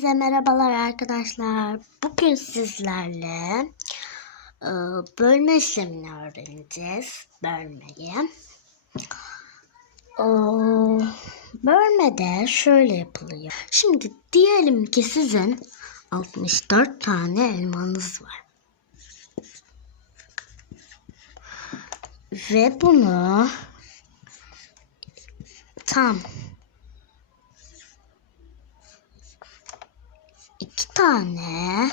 Hepinize merhabalar arkadaşlar. Bugün sizlerle e, bölme işlemini öğreneceğiz. Bölmeyi. O, bölmede şöyle yapılıyor. Şimdi diyelim ki sizin 64 tane elmanız var. Ve bunu tam iki tane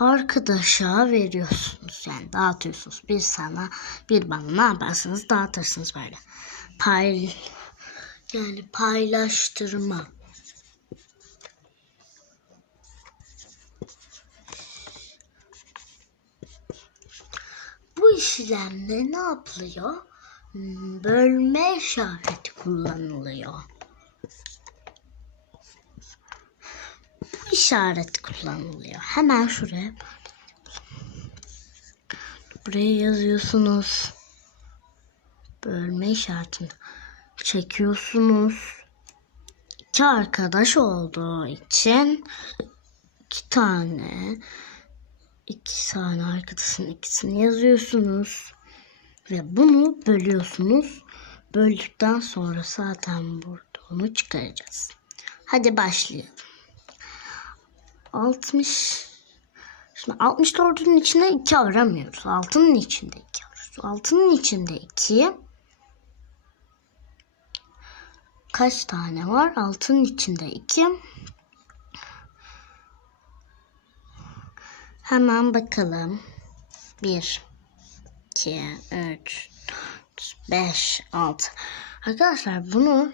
arkadaşa veriyorsunuz. Yani dağıtıyorsunuz. Bir sana bir bana ne yaparsınız dağıtırsınız böyle. Pay yani paylaştırma. Bu işlemde ne yapılıyor? Hmm, Bölme işareti kullanılıyor. Bu işaret kullanılıyor. Hemen şuraya buraya yazıyorsunuz. Bölme işaretini çekiyorsunuz. İki arkadaş olduğu için iki tane iki tane arkadaşın ikisini yazıyorsunuz ve bunu bölüyorsunuz. Böldükten sonra zaten burada onu çıkaracağız. Hadi başlayalım. 60 Şimdi 64'ün içine 2 aramıyoruz. 6'nın içinde 2 arıyoruz. 6'nın içinde 2 kaç tane var? 6'nın içinde 2 Hemen bakalım. 1 2 3 5 6 Arkadaşlar bunu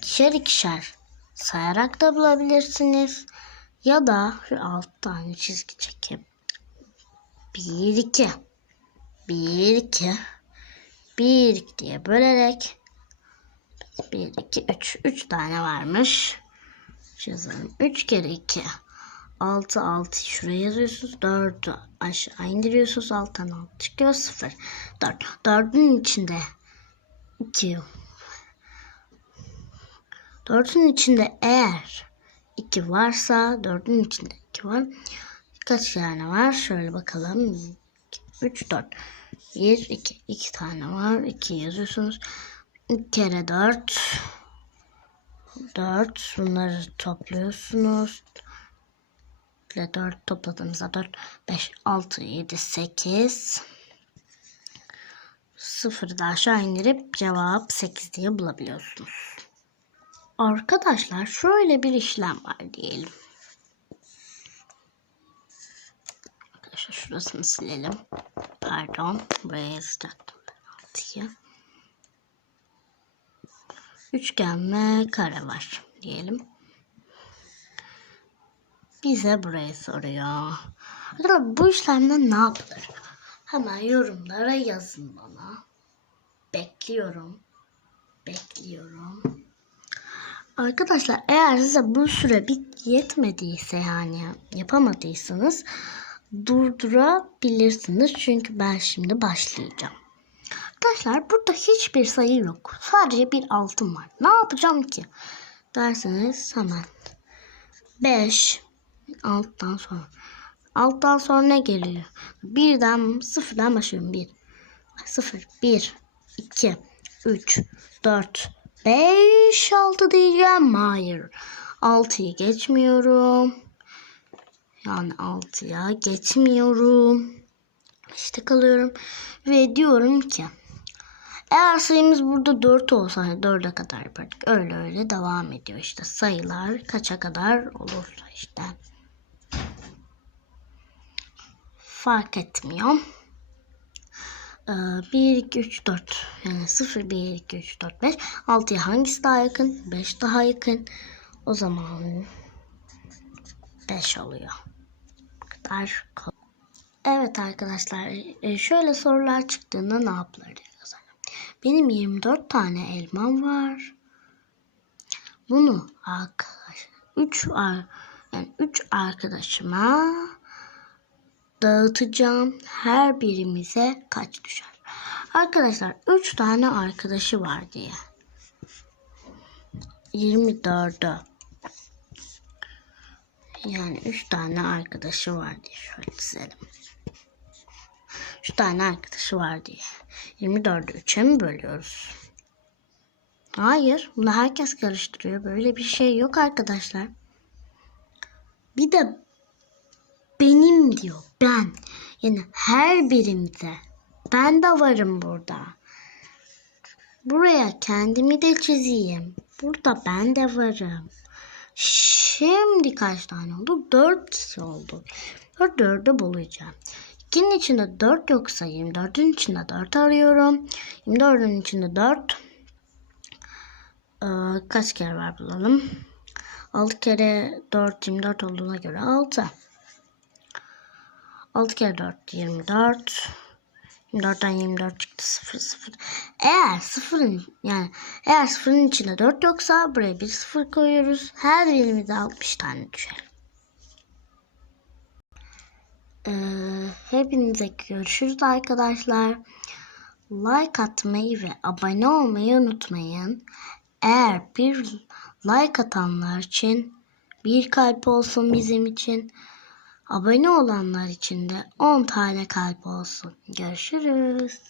ikişer ikişer sayarak da bulabilirsiniz. Ya da şu alt tane çizgi çekip 1 2 1 2 1 2 diye bölerek 1 2 3 3 tane varmış. Yazalım. 3 kere 2 6 6 şuraya yazıyorsunuz. 4'ü aşağı indiriyorsunuz. Alttan 6 çıkıyor 0. 4. 4'ün içinde 2 4'ün içinde eğer 2 varsa 4'ün içinde 2 var. Kaç tane var? Şöyle bakalım. 3 4 1 2 2 tane var. 2 yazıyorsunuz. 2 kere 4 4 bunları topluyorsunuz. ile 4 topladığımızda 4 5 6 7 8 sıfırı da aşağı indirip cevap 8 diye bulabiliyorsunuz. Arkadaşlar şöyle bir işlem var diyelim. Arkadaşlar şurasını silelim. Pardon. Buraya yazacaktım ben 6'yı. Üçgen ve kare var diyelim. Bize burayı soruyor. Arkadaşlar bu işlemde ne yapılır? Hemen yorumlara yazın bana. Bekliyorum. Bekliyorum. Arkadaşlar eğer size bu süre bit yetmediyse yani yapamadıysanız durdurabilirsiniz. Çünkü ben şimdi başlayacağım. Arkadaşlar burada hiçbir sayı yok. Sadece bir altın var. Ne yapacağım ki? Derseniz hemen 5 alttan sonra. Alttan sonra ne geliyor? Birden sıfırdan başlıyorum. 1 0 1 2 3 4 5 6 diyeceğim. Hayır. 6'yı geçmiyorum. Yani 6'ya geçmiyorum. İşte kalıyorum. Ve diyorum ki eğer sayımız burada 4 olsaydı 4'e kadar yapardık. Öyle öyle devam ediyor işte sayılar kaça kadar olursa işte. Fark etmiyor. 1, 2, 3, 4. Yani 0, 1, 2, 3, 4, 5. 6'ya hangisi daha yakın? 5 daha yakın. O zaman 5 oluyor. Bu kadar. Evet arkadaşlar e, şöyle sorular çıktığında ne yapılır yazalım. Benim 24 tane elmam var. Bunu arkadaş 3 yani 3 arkadaşıma dağıtacağım. Her birimize kaç düşer? Arkadaşlar 3 tane arkadaşı var diye. 24'ü. Yani 3 tane arkadaşı var diye şöyle çizelim. 3 tane arkadaşı var diye. 24'ü 3'e mi bölüyoruz? Hayır. Bunu herkes karıştırıyor. Böyle bir şey yok arkadaşlar. Bir de benim diyor. Ben. Yani her birimde. Ben de varım burada. Buraya kendimi de çizeyim. Burada ben de varım. Şimdi kaç tane oldu? 4 kişi oldu. 4 4'ü bulacağım. 2'nin içinde 4 yoksa 24'ün içinde 4 arıyorum. 24'ün içinde 4. Ee, kaç kere var bulalım. 6 kere 4 24 olduğuna göre 6. 6 kere 4 24. 24'ten 24 çıktı 0 0. Eğer sıfırın yani eğer sıfırın içinde 4 yoksa buraya bir sıfır koyuyoruz. Her birimize 60 tane düşer. Ee, hepinize görüşürüz arkadaşlar. Like atmayı ve abone olmayı unutmayın. Eğer bir like atanlar için bir kalp olsun bizim için. Abone olanlar için de 10 tane kalp olsun. Görüşürüz.